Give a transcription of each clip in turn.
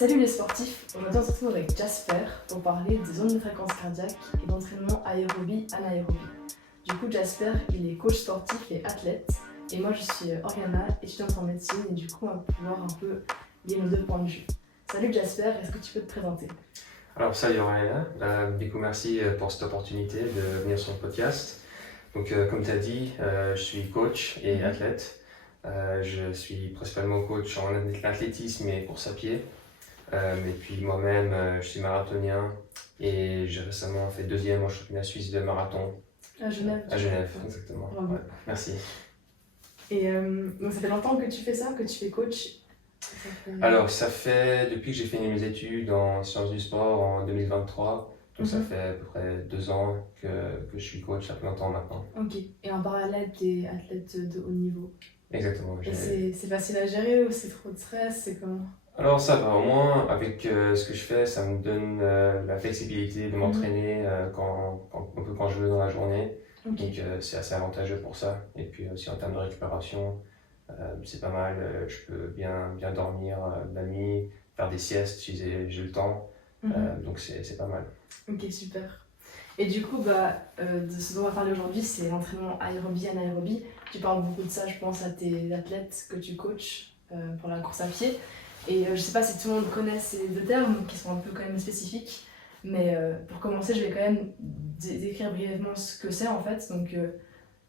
Salut les sportifs, aujourd'hui on se retrouve avec Jasper pour parler des ondes de fréquence cardiaque et d'entraînement aérobie-anaérobie. Du coup Jasper il est coach sportif et athlète et moi je suis Oriana, étudiante en médecine et du coup on va pouvoir un peu lier nos deux points de vue. Salut Jasper, est-ce que tu peux te présenter? Alors salut Oriana, du coup merci pour cette opportunité de venir sur le podcast. Donc comme tu as dit, je suis coach et athlète. Je suis principalement coach en athlétisme et course à pied. Et puis moi-même, je suis marathonien et j'ai récemment fait deuxième en championnat suisse de marathon. À Genève. À Genève, exactement. Bravo. Ouais, merci. Et donc ça fait longtemps que tu fais ça, que tu fais coach? Alors ça fait depuis que j'ai fini mes études en sciences du sport en 2023. Donc ça fait à peu près 2 ans que je suis coach, ça fait longtemps maintenant. Ok, et en parallèle tu es athlète de haut niveau. Exactement. Et c'est facile à gérer ou c'est trop de stress, c'est comment? Alors ça va, au moins avec ce que je fais, ça me donne la flexibilité de m'entraîner quand je veux dans la journée. Okay. Donc c'est assez avantageux pour ça. Et puis aussi en termes de récupération, c'est pas mal. Je peux bien dormir la nuit, faire des siestes si j'ai le temps. Donc c'est pas mal. Ok, super. Et du coup, de ce dont on va parler aujourd'hui, c'est l'entraînement aérobie-anaérobie. Tu parles beaucoup de ça, je pense, à tes athlètes que tu coaches pour la course à pied. Et je sais pas si tout le monde connaît ces deux termes qui sont un peu quand même spécifiques. Mais pour commencer, je vais quand même décrire brièvement ce que c'est en fait. Donc,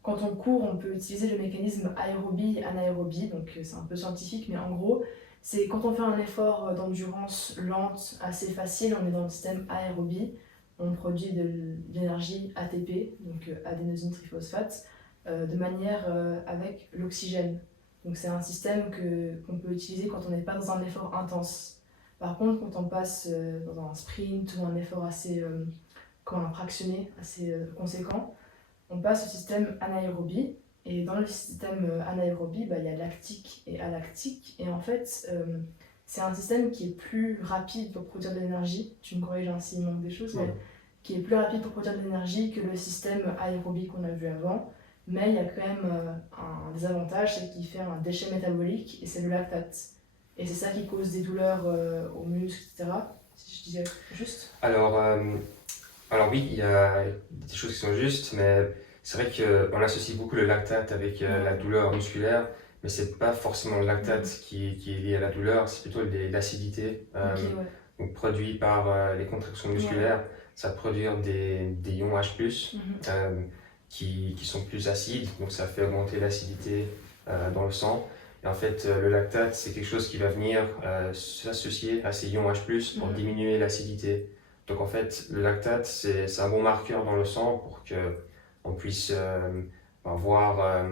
quand on court, on peut utiliser le mécanisme aérobie-anaérobie. Donc, c'est un peu scientifique, mais en gros, c'est quand on fait un effort d'endurance lente, assez facile, on est dans le système aérobie. On produit de l'énergie ATP, donc adénosine triphosphate, de manière avec l'oxygène. Donc c'est un système qu'on peut utiliser quand on n'est pas dans un effort intense. Par contre, quand on passe dans un sprint ou un effort assez fractionné, assez conséquent, on passe au système anaérobie. Et dans le système anaérobie, il y a lactique et alactique. Et en fait, c'est un système qui est plus rapide pour produire de l'énergie. Tu me corriges s'il manque des choses, mais qui est plus rapide pour produire de l'énergie que le système aérobie qu'on a vu avant. Mais il y a quand même un désavantage, c'est qu'il fait un déchet métabolique et c'est le lactate. Et c'est ça qui cause des douleurs aux muscles, etc. Si je disais juste. Alors oui, il y a des choses qui sont justes, mais c'est vrai qu'on associe beaucoup le lactate avec la douleur musculaire, mais c'est pas forcément le lactate qui est lié à la douleur, c'est plutôt l'acidité donc produit par les contractions musculaires. Ça va produire des ions H+, qui sont plus acides, donc ça fait augmenter l'acidité dans le sang. Et en fait, le lactate, c'est quelque chose qui va venir s'associer à ces ions H+, pour diminuer l'acidité. Donc en fait, le lactate, c'est un bon marqueur dans le sang pour qu'on puisse voir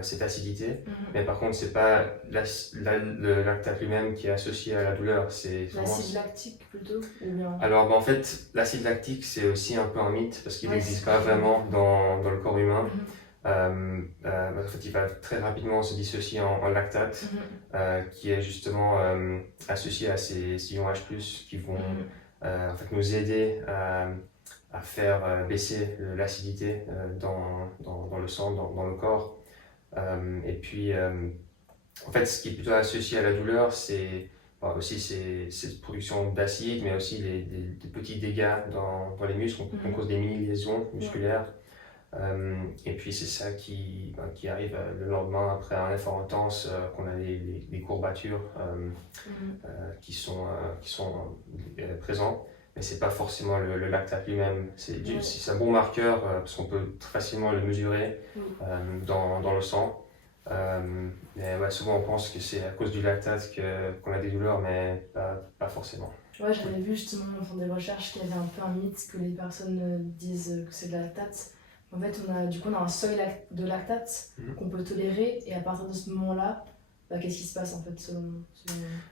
cette acidité. Mais par contre, c'est pas le lactate lui-même qui est associé à la douleur. C'est l'acide lactique plutôt ou bien... Alors en fait, l'acide lactique, c'est aussi un peu un mythe parce qu'il n'existe pas vraiment dans le corps humain. En fait, il va très rapidement se dissocier en lactate, qui est justement associé à ces ions H+, qui vont en fait, nous aider à faire baisser l'acidité dans le sang, dans le corps. Et puis, en fait, ce qui est plutôt associé à la douleur, c'est aussi cette production d'acide, mais aussi des petits dégâts dans les muscles, on cause des mini-lésions musculaires. Et puis c'est ça qui arrive le lendemain après un effort intense, qu'on a des courbatures qui sont présents, mais c'est pas forcément le lactate lui-même. C'est un bon marqueur parce qu'on peut facilement le mesurer dans le sang. Mais souvent on pense que c'est à cause du lactate qu'on a des douleurs, mais pas forcément. Ouais, j'avais vu justement dans des recherches qu'il y avait un peu un mythe que les personnes disent que c'est de la lactate. En fait, on a un seuil de lactate qu'on peut tolérer, et à partir de ce moment-là, qu'est-ce qui se passe en fait selon...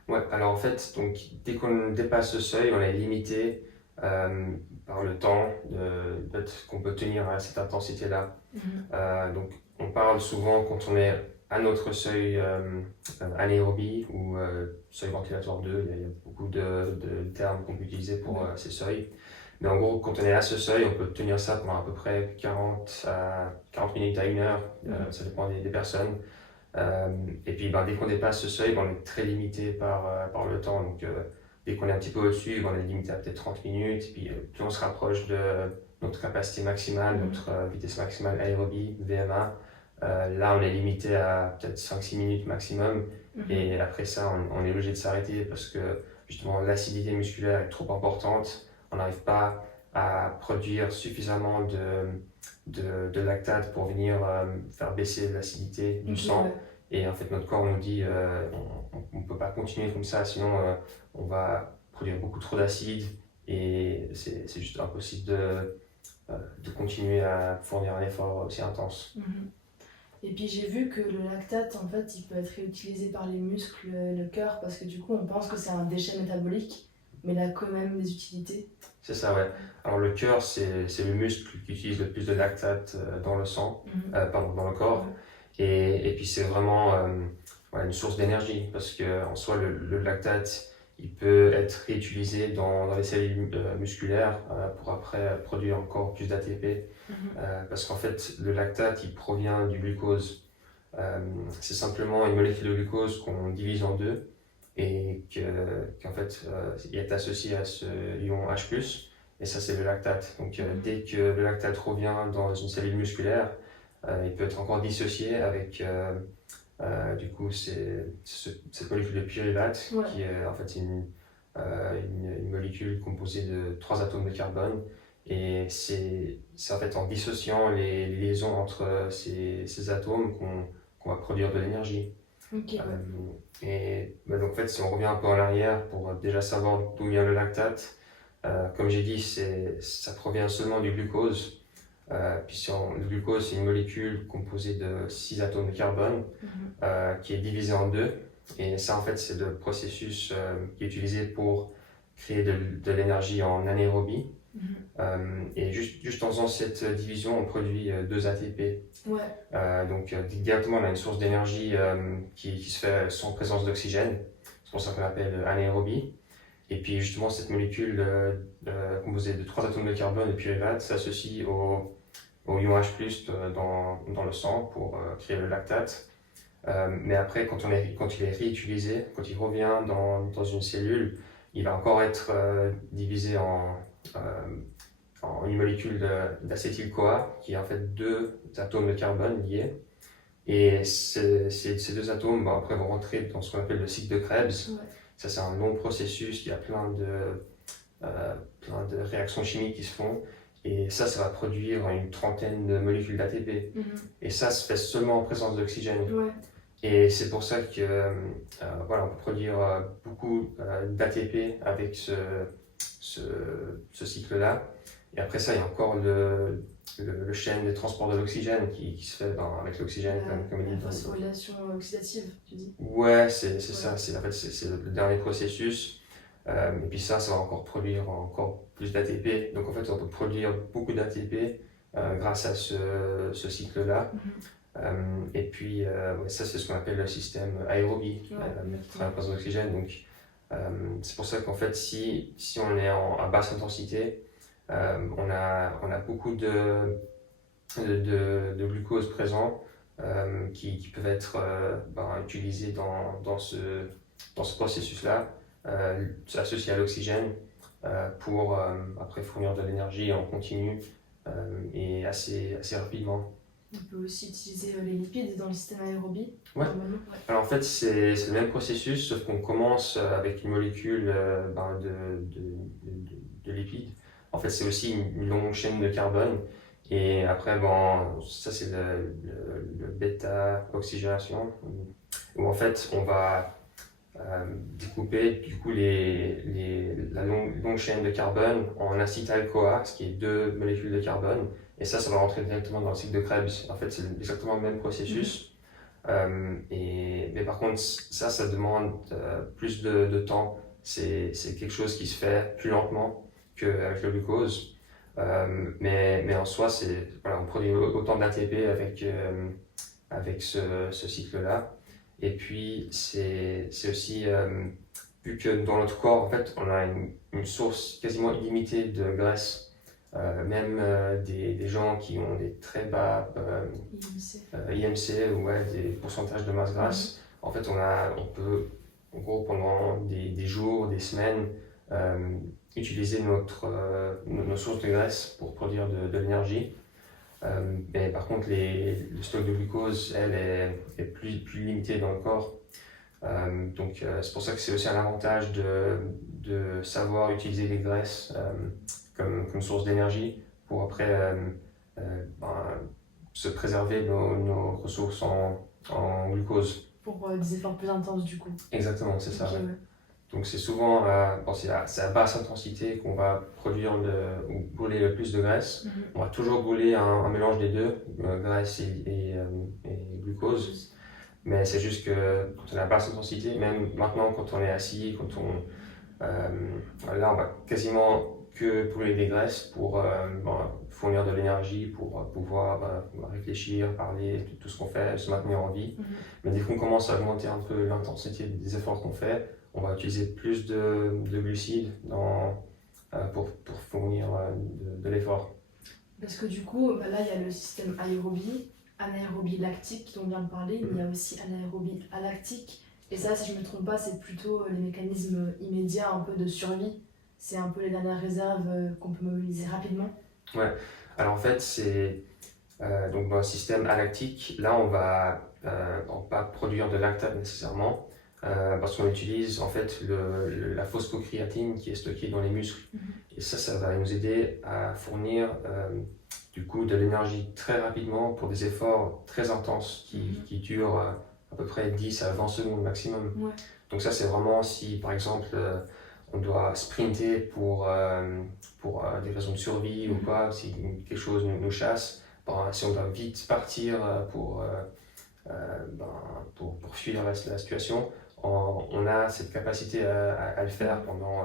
Ouais, alors en fait, donc, dès qu'on dépasse ce seuil, on est limité par le temps qu'on peut tenir à cette intensité-là. Donc on parle souvent quand on est à notre seuil anaérobie ou seuil ventilatoire 2, il y a beaucoup de termes qu'on peut utiliser pour ces seuils. Mais en gros, quand on est à ce seuil, on peut tenir ça pendant à peu près 40 minutes à 1 heure, ça dépend des personnes. Et puis dès qu'on dépasse ce seuil, on est très limité par le temps. Donc dès qu'on est un petit peu au-dessus, on est limité à peut-être 30 minutes. Et puis plus on se rapproche de notre capacité maximale, notre vitesse maximale aérobie, VMA, là on est limité à peut-être 5-6 minutes maximum. Et après ça, on est obligé de s'arrêter parce que justement l'acidité musculaire est trop importante. On n'arrive pas à produire suffisamment de lactate pour venir faire baisser l'acidité du sang. Ouais. Et en fait, notre corps nous dit on ne peut pas continuer comme ça, sinon on va produire beaucoup trop d'acide et c'est juste impossible de continuer à fournir un effort aussi intense. Et puis j'ai vu que le lactate, en fait, il peut être réutilisé par les muscles, le cœur, parce que du coup, on pense que c'est un déchet métabolique, mais il a quand même des utilités. C'est ça, ouais. Alors le cœur, c'est le muscle qui utilise le plus de lactate dans le sang, pardon, dans le corps. Et puis c'est vraiment une source d'énergie, parce qu'en soi, le lactate, il peut être réutilisé dans les cellules musculaires pour après produire encore plus d'ATP. Parce qu'en fait, le lactate, il provient du glucose. C'est simplement une molécule de glucose qu'on divise en deux et qu'en fait, il est associé à ce ion H+, et ça, c'est le lactate. Donc, dès que le lactate revient dans une cellule musculaire, il peut être encore dissocié avec du coup, cette molécule de pyruvate qui est en fait une molécule composée de 3 atomes de carbone. Et c'est en fait en dissociant les liaisons entre ces atomes qu'on va produire de l'énergie. Et donc en fait, si on revient un peu en arrière pour déjà savoir d'où vient le lactate, comme j'ai dit, ça provient seulement du glucose. Puis le glucose, c'est une molécule composée de 6 atomes de carbone qui est divisée en deux. Et ça, en fait, c'est le processus qui est utilisé pour créer de l'énergie en anaérobie. Et juste en faisant cette division, on produit 2 ATP. Donc directement, on a une source d'énergie qui se fait sans présence d'oxygène. C'est pour ça qu'on l'appelle anaérobie. Et puis justement, cette molécule composée de 3 atomes de carbone et pyruvate s'associe au ion H+, dans le sang pour créer le lactate. Mais après, quand il est réutilisé, quand il revient dans une cellule, il va encore être divisé en une molécule d'acétyl-CoA qui est en fait 2 atomes de carbone liés. Et ces 2 atomes après vont rentrer dans ce qu'on appelle le cycle de Krebs. Ça, c'est un long processus, il y a plein de réactions chimiques qui se font. Et ça va produire une trentaine de molécules d'ATP. Et ça se fait seulement en présence d'oxygène. Et c'est pour ça que on peut produire beaucoup d'ATP avec ce cycle-là. Et après ça, il y a encore le chaîne de transport de l'oxygène qui se fait avec l'oxygène, comme il dit. La phosphorylation oxydative, tu dis? Ouais, c'est ça. En fait, c'est le dernier processus. Et puis ça va encore produire encore plus d'ATP. Donc en fait, on peut produire beaucoup d'ATP grâce à ce cycle-là. Et puis ça, c'est ce qu'on appelle le système aérobie, la présence d'oxygène. Donc c'est pour ça qu'en fait, si on est à basse intensité, on a beaucoup de glucose présent qui peuvent être utilisés dans ce processus-là, associé à l'oxygène pour après fournir de l'énergie en continu et assez rapidement. On peut aussi utiliser les lipides dans le système aérobie. Alors en fait, c'est le même processus, sauf qu'on commence avec une molécule de lipides. En fait, c'est aussi une longue chaîne de carbone. Et après, ça c'est le bêta-oxygénation, où en fait, on va découper du coup la longue chaîne de carbone en acetyl-CoA, ce qui est 2 molécules de carbone. Et ça va rentrer directement dans le cycle de Krebs. En fait, c'est exactement le même processus. Mais par contre, ça demande plus de temps. C'est quelque chose qui se fait plus lentement qu'avec le glucose. Mais en soi, on produit autant d'ATP avec ce cycle-là. Et puis, c'est aussi, vu que dans notre corps, en fait, on a une source quasiment illimitée de graisse. Même des gens qui ont des très bas IMC ou des pourcentages de masse grasse, en fait on en gros, pendant des jours, des semaines, utiliser nos sources de graisse pour produire de l'énergie. Mais par contre, le stock de glucose, elle, est plus limité dans le corps. Donc c'est pour ça que c'est aussi un avantage de savoir utiliser les graisses comme source d'énergie pour après se préserver nos ressources en glucose. Pour des efforts plus intenses du coup. Exactement, c'est ça. Ok, Ouais. ouais. Donc c'est souvent c'est à basse intensité qu'on va produire ou brûler le plus de graisse. On va toujours brûler un mélange des deux, graisse et glucose. Mais c'est juste que quand on est à basse intensité, même maintenant quand on est assis, là on va quasiment que brûler des graisses pour fournir de l'énergie, pour pouvoir réfléchir, parler, tout ce qu'on fait, se maintenir en vie. Mais dès qu'on commence à augmenter un peu l'intensité des efforts qu'on fait, on va utiliser plus de glucides pour fournir de l'effort. Parce que du coup, là il y a le système aérobie, anaérobie lactique dont on vient de parler, mais il y a aussi anaérobie alactique. Et ça, si je ne me trompe pas, c'est plutôt les mécanismes immédiats un peu de survie. C'est un peu les dernières réserves qu'on peut mobiliser rapidement. Ouais, alors en fait, c'est donc dans le système alactique, là on va pas produire de lactate nécessairement parce qu'on utilise en fait la phosphocréatine qui est stockée dans les muscles. Et ça va nous aider à fournir du coup de l'énergie très rapidement pour des efforts très intenses qui durent à peu près 10 à 20 secondes maximum. Ouais. Donc ça c'est vraiment si par exemple on doit sprinter pour des raisons de survie ou quoi, si quelque chose nous chasse, si on doit vite partir pour fuir la situation, on a cette capacité à le faire pendant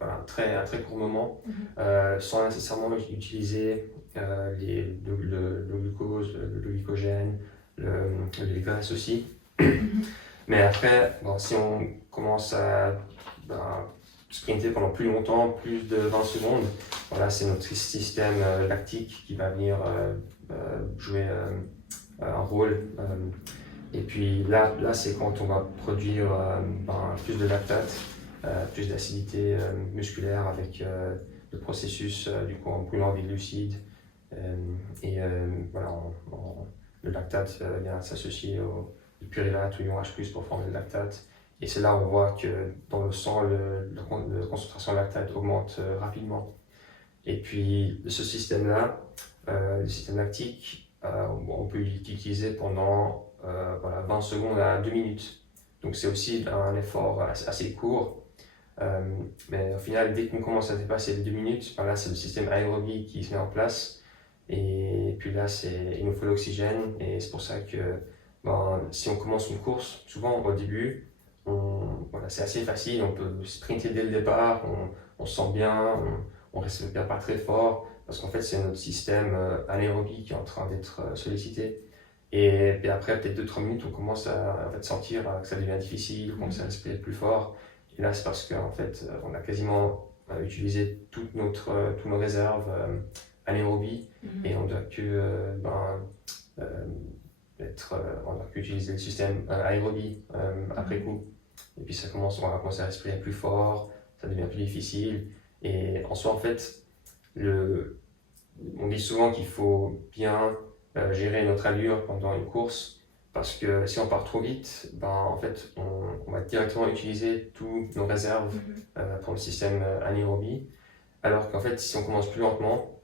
un très court moment, sans nécessairement utiliser le glucose, le glycogène, les graisses aussi. Mais après, si on commence à sprinter pendant plus longtemps, plus de 20 secondes, voilà, c'est notre système lactique qui va venir jouer un rôle. Et puis là c'est quand on va produire plus de lactate, plus d'acidité musculaire avec le processus du coup en brûlant des glucides. Voilà, le lactate vient s'associer au purélate ou ion H+ pour former le lactate. Et c'est là où on voit que dans le sang, la concentration de lactate augmente rapidement. Et puis ce système-là, le système lactique, on peut l'utiliser pendant 20 secondes à 2 minutes. Donc c'est aussi un effort assez court. Mais au final, dès qu'on commence à dépasser les 2 minutes, là c'est le système aérobie qui se met en place. Et puis là, il nous faut l'oxygène. Et c'est pour ça que si on commence une course, souvent au début, c'est assez facile, on peut sprinter dès le départ, on se sent bien, on ne respire pas très fort, parce qu'en fait c'est notre système anaérobie qui est en train d'être sollicité. Et puis après peut-être 2-3 minutes, on commence à sentir que ça devient difficile, qu'on commence à respirer plus fort. Et là c'est parce qu'en fait on a quasiment utilisé toutes nos réserves anaérobie et on doit on doit utiliser le système aérobie après coup. Et puis on va commencer à respirer plus fort, ça devient plus difficile. Et en soi, en fait, on dit souvent qu'il faut bien gérer notre allure pendant une course, parce que si on part trop vite, en fait, on va directement utiliser toutes nos réserves pour le système anaérobie. Alors qu'en fait, si on commence plus lentement,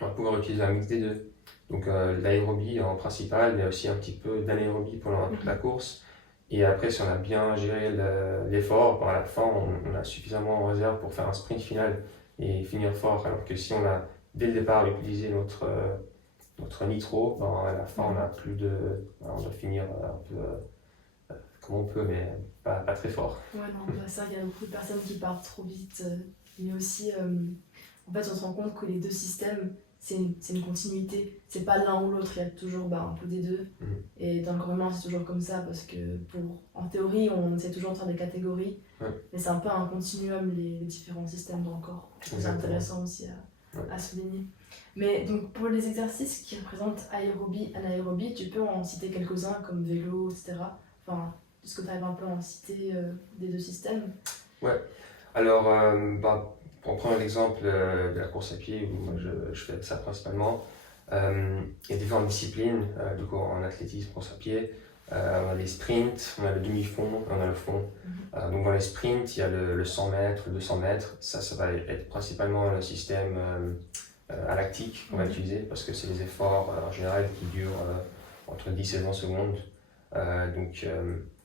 on va pouvoir utiliser un mix des deux. Donc l'aérobie en principal, mais aussi un petit peu d'anaérobie pendant toute la course. Et après, si on a bien géré l'effort, à la fin, on a suffisamment en réserve pour faire un sprint final et finir fort. Alors que si on a, dès le départ, utilisé notre nitro, à la fin, on a plus on doit finir un peu comme on peut, mais pas très fort. Ouais, non, ça, il y a beaucoup de personnes qui partent trop vite. Mais aussi, en fait, on se rend compte que les deux systèmes, c'est une continuité. C'est pas l'un ou l'autre, il y a toujours un peu des deux. Et dans le corps humain, c'est toujours comme ça, parce que en théorie, on essaie toujours de faire des catégories. Mais c'est un peu un continuum, les différents systèmes dans le corps. C'est intéressant aussi à souligner. Mais donc, pour les exercices qui représentent aérobie, anaérobie, tu peux en citer quelques-uns, comme vélo, etc. Enfin, Est-ce que tu arrives un peu à en citer des deux systèmes? Ouais, alors pour prendre l'exemple de la course à pied, où moi je fais ça principalement, il y a différentes disciplines, du coup en athlétisme, course à pied, on a les sprints, on a le demi-fond, on a le fond. Donc dans les sprints, il y a le 100 mètres, le 200 mètres, ça va être principalement le système à lactique qu'on va utiliser parce que c'est des efforts en général qui durent entre 10 et 20 secondes. Donc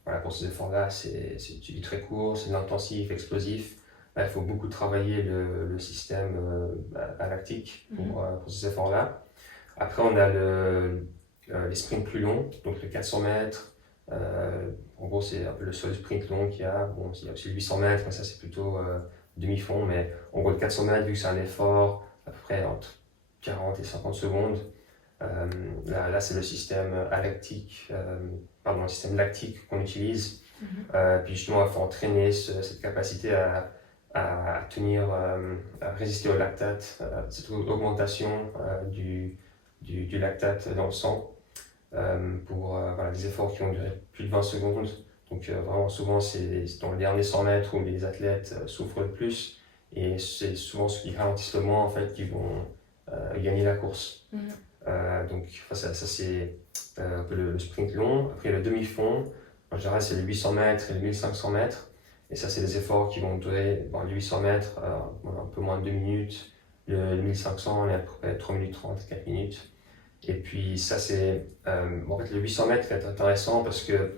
voilà, pour ces efforts-là, c'est du très court, c'est de l'intensif, explosif. Là, il faut beaucoup travailler le système à lactique pour ces efforts-là. Après, on a les sprints plus longs, donc le 400 mètres. En gros, c'est un peu le seul sprint long qu'il y a. Bon, il y a aussi le 800 mètres, mais ça, c'est plutôt demi-fond. Mais en gros, le 400 mètres, vu que c'est un effort à peu près entre 40 et 50 secondes, là c'est le système lactique, le système lactique qu'on utilise. Puis justement, il faut entraîner cette capacité à tenir, à résister au lactate, cette augmentation du lactate dans le sang pour voilà, des efforts qui ont duré plus de 20 secondes. Donc vraiment souvent c'est dans les derniers 100 mètres où les athlètes souffrent le plus et c'est souvent ceux qui ralentissent le moins en fait qui vont gagner la course. Donc ça c'est un peu le sprint long. Après le demi-fond, en général c'est les 800 mètres et les 1500 mètres. Et ça c'est des efforts qui vont durer, les 800 mètres, un peu moins de 2 minutes. Le 1500, on est à peu près 3 minutes 30, 4 minutes. Et puis ça c'est, en fait le 800 mètres est intéressant parce que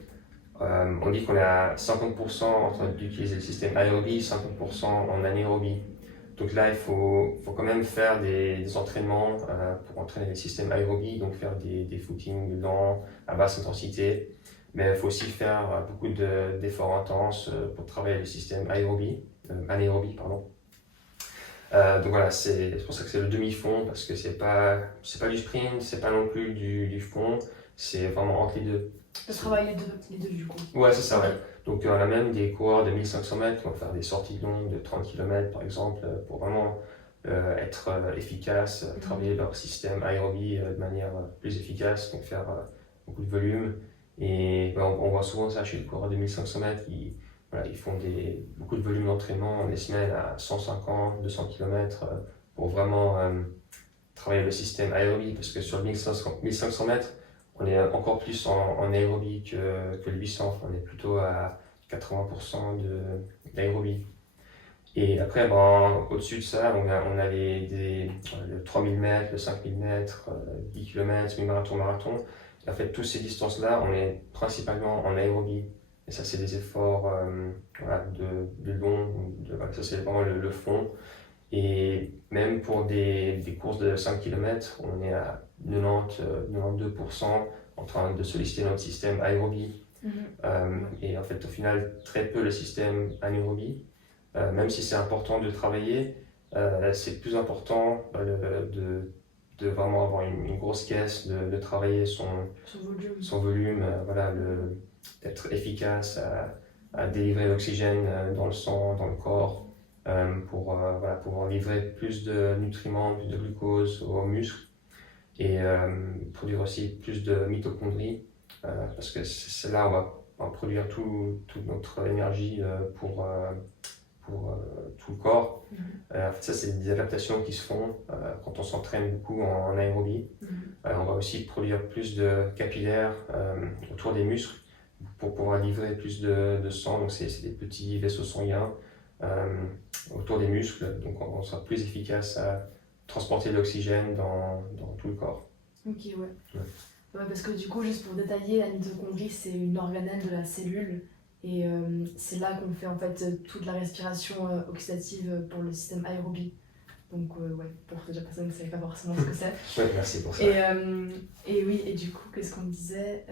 on dit qu'on est à 50% en train d'utiliser le système aérobie, 50% en anaérobie. Donc là, il faut quand même faire des entraînements pour entraîner le système aérobie, donc faire des footings lents, à basse intensité. Mais il faut aussi faire beaucoup d'efforts intenses pour travailler le système anaérobie, pardon. Donc voilà, c'est pour ça que c'est le demi-fond, parce que c'est pas du sprint, c'est pas non plus du fond, c'est vraiment entre les deux. Tu travailles les deux du coup. Ouais, c'est ça, ouais. Donc on a même des coureurs de 1500 mètres qui vont faire des sorties longues de 30 km par exemple, pour vraiment être efficace, travailler leur système aérobie de manière plus efficace, donc faire beaucoup de volume. Et on voit souvent ça chez les coureurs de 1500 mètres, ils font beaucoup de volume d'entraînement, les semaines à 150, 200 km pour vraiment travailler le système aérobie, parce que sur le 1500 mètres, on est encore plus en aérobie que le 800, on est plutôt à 80% d'aérobie. Et après, au-dessus de ça, on a le 3000 mètres, le 5000 mètres, 10 km, semi-marathon, marathon. Et en fait, toutes ces distances-là, on est principalement en aérobie. Et ça, c'est des efforts voilà, de long, voilà, ça c'est vraiment le fond. Et même pour des courses de 5 km, on est à 92% en train de solliciter notre système aérobie. Et en fait, au final, très peu le système anaérobie. Même si c'est important de travailler, c'est plus important de vraiment avoir une grosse caisse, de travailler son volume voilà, d'être efficace à délivrer l'oxygène dans le sang, dans le corps, pour voilà, pouvoir livrer plus de nutriments, plus de glucose aux muscles et produire aussi plus de mitochondries, parce que c'est là où on va produire toute notre énergie pour tout le corps. En fait, ça, c'est des adaptations qui se font quand on s'entraîne beaucoup en aérobie. On va aussi produire plus de capillaires autour des muscles pour pouvoir livrer plus de sang. Donc, c'est des petits vaisseaux sanguins autour des muscles. Donc, on sera plus efficace à transporter l'oxygène dans tout le corps. Ok, ouais. Ouais, parce que du coup, juste pour détailler, la mitochondrie, c'est une organelle de la cellule. Et c'est là qu'on fait en fait toute la respiration oxydative pour le système aérobie. Donc ouais, pour déjà personne ne savait pas forcément ce que c'est. Ouais, merci pour ça. Et oui, et du coup, qu'est-ce qu'on disait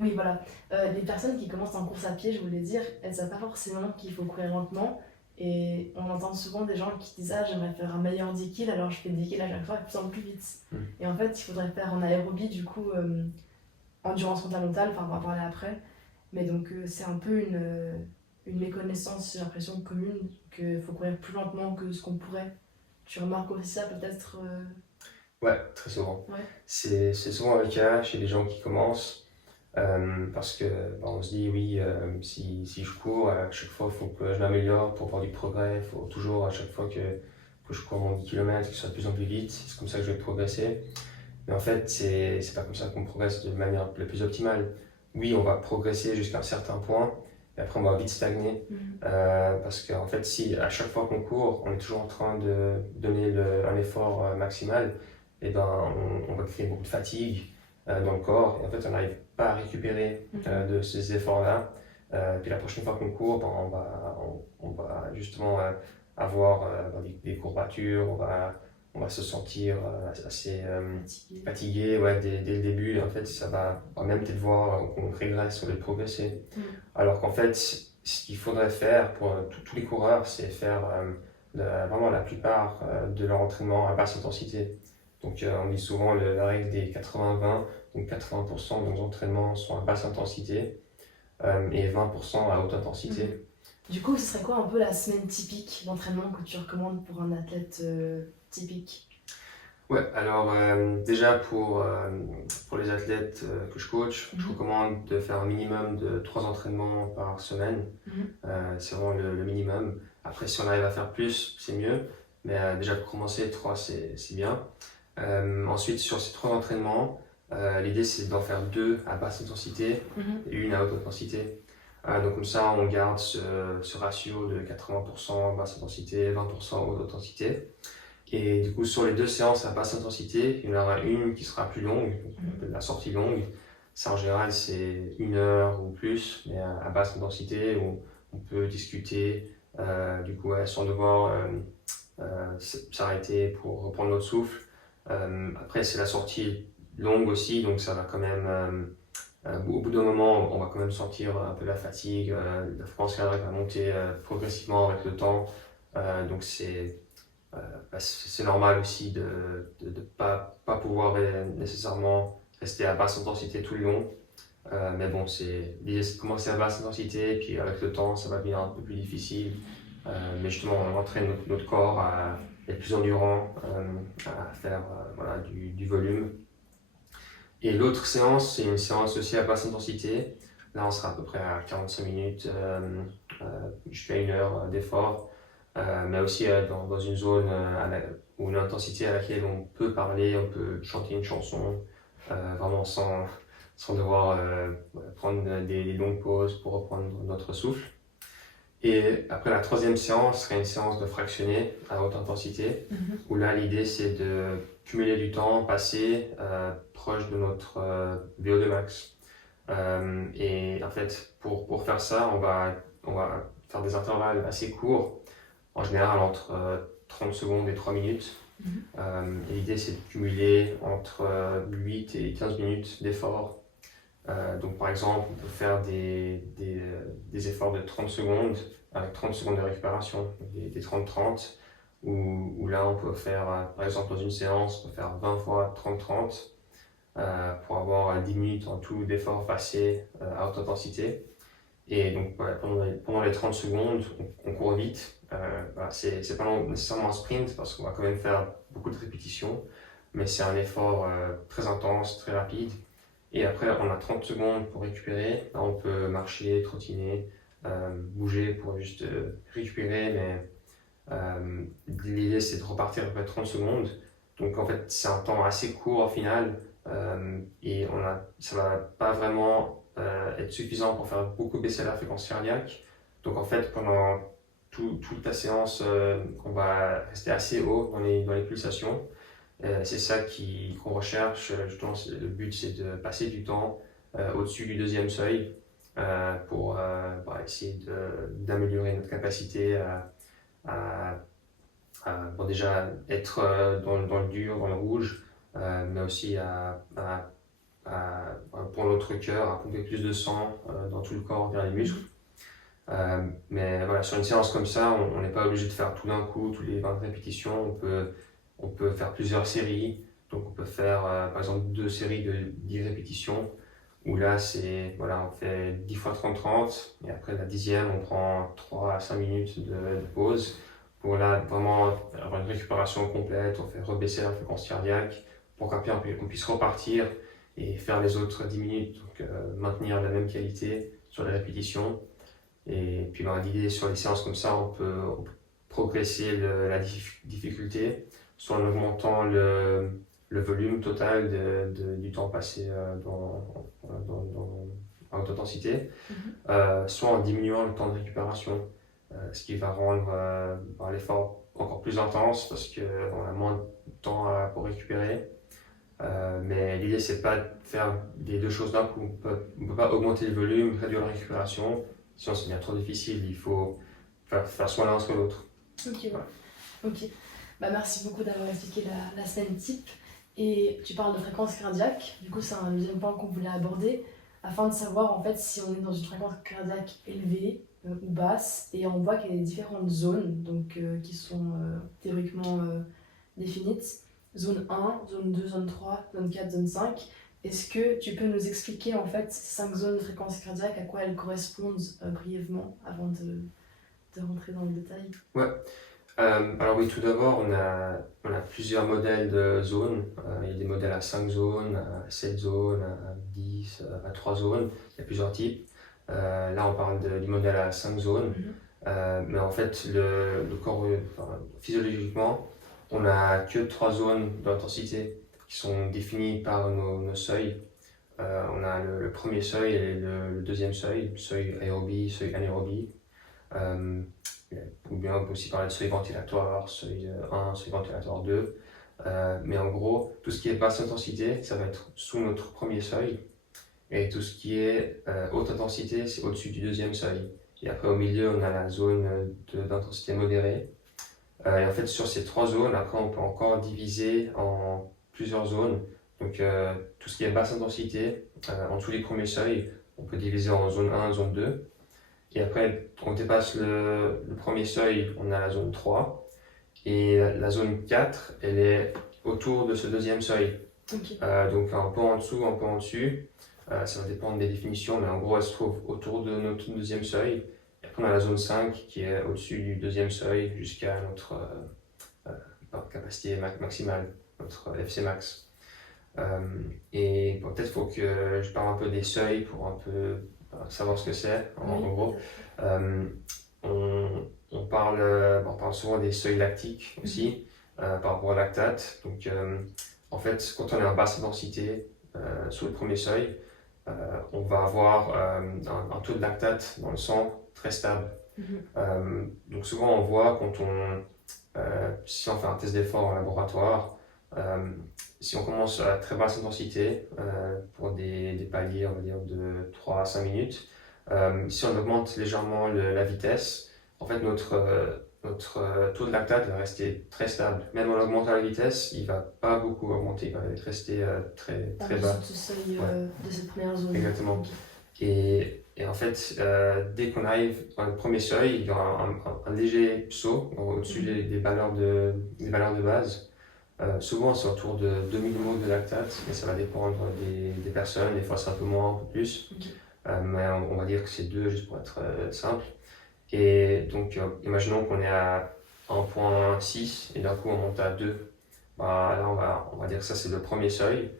Oui, voilà. Les personnes qui commencent en course à pied, je voulais dire, elles ne savent pas forcément qu'il faut courir lentement. Et on entend souvent des gens qui disent « Ah, j'aimerais faire un meilleur 10 kg, alors je fais 10 kg à chaque fois et de plus en plus vite. » Et en fait, il faudrait faire en aérobie, du coup, endurance fondamentale, enfin on va en parler après. Mais donc c'est un peu une méconnaissance, j'ai l'impression, commune, qu'il faut courir plus lentement que ce qu'on pourrait. Tu remarques aussi ça peut-être Ouais, très souvent. Ouais. C'est souvent le cas chez les gens qui commencent. Parce que on se dit, oui, si je cours, à chaque fois, il faut que je m'améliore pour voir du progrès. Il faut toujours, à chaque fois que je cours mon 10 km, que ce soit de plus en plus vite. C'est comme ça que je vais progresser. Mais en fait, c'est pas comme ça qu'on progresse de manière la plus optimale. Oui, on va progresser jusqu'à un certain point, et après on va vite stagner. Parce qu'en fait, si à chaque fois qu'on court, on est toujours en train de donner un effort maximal, et ben on va créer beaucoup de fatigue dans le corps, et en fait on n'arrive pas à récupérer de ces efforts-là. Puis la prochaine fois qu'on court, ben, on va justement avoir des courbatures, on va se sentir assez fatigué ouais, dès le début. Et en fait, on va même peut-être voir qu'on régresse au lieu de progresser. Alors qu'en fait, ce qu'il faudrait faire pour tous les coureurs, c'est faire vraiment la plupart de leur entraînement à basse intensité. Donc on dit souvent la règle des 80-20, donc 80% de nos entraînements sont à basse intensité et 20% à haute intensité. Du coup, ce serait quoi un peu la semaine typique d'entraînement que tu recommandes pour un athlète typique? Ouais, alors déjà pour les athlètes que je coach, je recommande de faire un minimum de 3 entraînements par semaine. C'est vraiment le minimum. Après, si on arrive à faire plus, c'est mieux. Mais déjà pour commencer, 3 c'est bien. Ensuite, sur ces 3 entraînements, l'idée c'est d'en faire 2 à basse intensité et 1 à haute intensité. Donc comme ça, on garde ce ratio de 80% basse intensité, 20% haute intensité. Et du coup, sur les 2 séances à basse intensité, il y en aura une qui sera plus longue, on appelle la sortie longue. Ça, en général, c'est 1 heure ou plus, mais à basse intensité, où on peut discuter, du coup, sans devoir s'arrêter pour reprendre notre souffle. Après, c'est la sortie longue aussi, donc ça va quand même, au bout d'un moment, on va quand même sentir un peu la fatigue, la fréquence cardiaque va monter progressivement avec le temps. Donc c'est normal aussi de ne pas pouvoir nécessairement rester à basse intensité tout le long. Mais bon, l'idée c'est de commencer à basse intensité, et puis avec le temps, ça va devenir un peu plus difficile. Mais justement, on entraîne notre corps à être plus endurant, à faire voilà, du volume. Et l'autre séance, c'est une séance aussi à basse intensité. Là, on sera à peu près à 45 minutes jusqu'à 1 heure d'effort. Mais aussi dans une zone où une intensité à laquelle on peut parler, on peut chanter une chanson, vraiment sans devoir prendre des longues pauses pour reprendre notre souffle. Et après la 3e séance serait une séance de fractionné à haute intensité, où là l'idée c'est de cumuler du temps passé proche de notre VO2 max. Et en fait pour faire ça, on va faire des intervalles assez courts, en général entre 30 secondes et 3 minutes. Et l'idée c'est de cumuler entre 8 et 15 minutes d'effort. Donc par exemple, on peut faire des efforts de 30 secondes avec 30 secondes de récupération, des 30-30, où là on peut faire, par exemple dans une séance, on peut faire 20 fois 30-30 pour avoir 10 minutes en tout d'efforts passés à haute intensité. Et donc pendant les 30 secondes, on court vite. Voilà, c'est pas nécessairement un sprint parce qu'on va quand même faire beaucoup de répétitions, mais c'est un effort très intense, très rapide. Et après, on a 30 secondes pour récupérer. Là, on peut marcher, trottiner, bouger pour juste récupérer, mais l'idée c'est de repartir après 30 secondes. Donc en fait, c'est un temps assez court au final, et ça va pas vraiment être suffisant pour faire beaucoup baisser la fréquence cardiaque. Donc en fait, pendant toute la séance, on va rester assez haut dans les pulsations. C'est ça qu'on recherche. Justement, le but c'est de passer du temps au-dessus du 2e seuil pour essayer d'améliorer notre capacité à déjà être dans le dur, dans le rouge, mais aussi pour notre cœur, à pomper plus de sang dans tout le corps vers les muscles. Mais voilà, sur une séance comme ça, on n'est pas obligé de faire tout d'un coup, tous les 20 répétitions. On peut faire plusieurs séries. Donc on peut faire par exemple 2 séries de 10 répétitions, où là on fait 10 fois 30-30, et après la 10e, on prend 3 à 5 minutes de pause pour là vraiment avoir une récupération complète. On fait rebaisser la fréquence cardiaque pour qu'après on puisse repartir et faire les autres 10 minutes, donc maintenir la même qualité sur les répétitions. Et puis l'idée sur les séances comme ça, on peut progresser la difficulté, soit en augmentant le volume total du temps passé en haute intensité, soit en diminuant le temps de récupération, ce qui va rendre l'effort encore plus intense parce qu'on a moins de temps pour récupérer. Mais l'idée, c'est pas de faire les deux choses d'un coup. On peut pas augmenter le volume, réduire la récupération, sinon c'est bien trop difficile. Il faut faire soit l'un soit l'autre. Ok, voilà. Ok. Merci beaucoup d'avoir expliqué la semaine type. Et tu parles de fréquence cardiaque, du coup c'est un deuxième point qu'on voulait aborder, afin de savoir en fait si on est dans une fréquence cardiaque élevée ou basse, et on voit qu'il y a différentes zones donc, qui sont théoriquement définies. Zone 1, zone 2, zone 3, zone 4, zone 5. Est-ce que tu peux nous expliquer en fait ces 5 zones de fréquence cardiaque, à quoi elles correspondent brièvement avant de rentrer dans le détail? Ouais. Alors oui, tout d'abord, on a plusieurs modèles de zones. Il y a des modèles à 5 zones, à 7 zones, à 10, à 3 zones. Il y a plusieurs types. Là, on parle du modèle à 5 zones. Mais en fait, le corps, physiologiquement, on n'a que 3 zones d'intensité qui sont définies par nos seuils. On a le premier seuil et le deuxième seuil, seuil aérobie, seuil anaérobie. Ou bien on peut aussi parler de seuil ventilatoire, seuil 1, seuil ventilatoire 2. Mais en gros, tout ce qui est basse intensité, ça va être sous notre premier seuil. Et tout ce qui est haute intensité, c'est au-dessus du deuxième seuil. Et après, au milieu, on a la zone d'intensité modérée. Et en fait, sur ces 3 zones, après, on peut encore diviser en plusieurs zones. Donc, tout ce qui est basse intensité, en dessous des premiers seuils, on peut diviser en zone 1, zone 2. Et après, on dépasse le premier seuil, on a la zone 3. Et la zone 4, elle est autour de ce deuxième seuil. Okay. Donc un peu en dessous, un peu en dessus. Ça va dépendre des définitions, mais en gros, elle se trouve autour de notre deuxième seuil. Et après, on a la zone 5 qui est au-dessus du deuxième seuil jusqu'à notre capacité maximale, notre FC max. Et peut-être qu'il faut que je parle un peu des seuils pour un peu savoir ce que c'est, en gros. On parle souvent des seuils lactiques aussi, par rapport au lactate. Donc, en fait, quand on est en basse densité, sur le premier seuil, on va avoir un taux de lactate dans le sang très stable. Donc, souvent, on voit si on fait un test d'effort en laboratoire, si on commence à très basse intensité, pour des paliers, on va dire, de 3 à 5 minutes, si on augmente légèrement la vitesse, en fait, notre taux de lactate va rester très stable. Même en augmentant la vitesse, il ne va pas beaucoup augmenter, il va rester très bas. Ce seuil de cette première zone. Exactement. Okay. Et en fait, dès qu'on arrive dans le premier seuil, il y aura un léger saut au-dessus des valeurs de base. Souvent, c'est autour de 2 mmol de lactate, mais ça va dépendre des personnes. Des fois, c'est un peu moins, un peu plus. Okay. Mais on va dire que c'est 2, juste pour être simple. Et donc, imaginons qu'on est à 1,6 et d'un coup, on monte à 2. Là, on va dire que ça, c'est le premier seuil.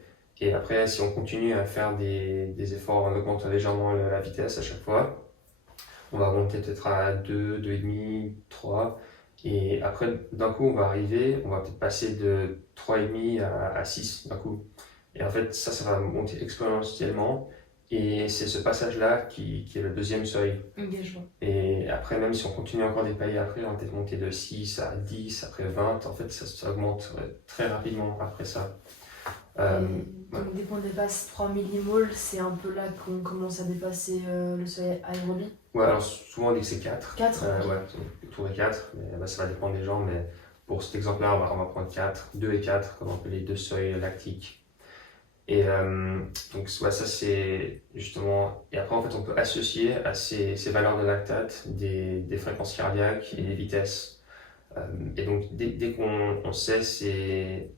Et après, si on continue à faire des efforts en augmentant légèrement la vitesse à chaque fois, on va monter peut-être à 2, 2,5, 3. Et après, d'un coup, on va peut-être passer de 3,5 à 6 d'un coup. Et en fait, ça va monter exponentiellement. Et c'est ce passage-là qui est le deuxième seuil. Engagement. Et après, même si on continue encore des paliers après, on va peut-être monter de 6 à 10, après 20. En fait, ça augmente très rapidement après ça. Donc, dès qu'on dépasse 3 millimoles, c'est un peu là qu'on commence à dépasser le seuil aérobie. Ouais, alors souvent on dit que c'est 4. 4 Ouais, autour de 4, mais ça va dépendre des gens. Mais pour cet exemple-là, on va prendre 4, 2 et 4, comme on appelle les deux seuils lactiques. Et donc, ça c'est justement. Et après, en fait, on peut associer à ces valeurs de lactate des fréquences cardiaques et des vitesses. Et donc, dès qu'on sait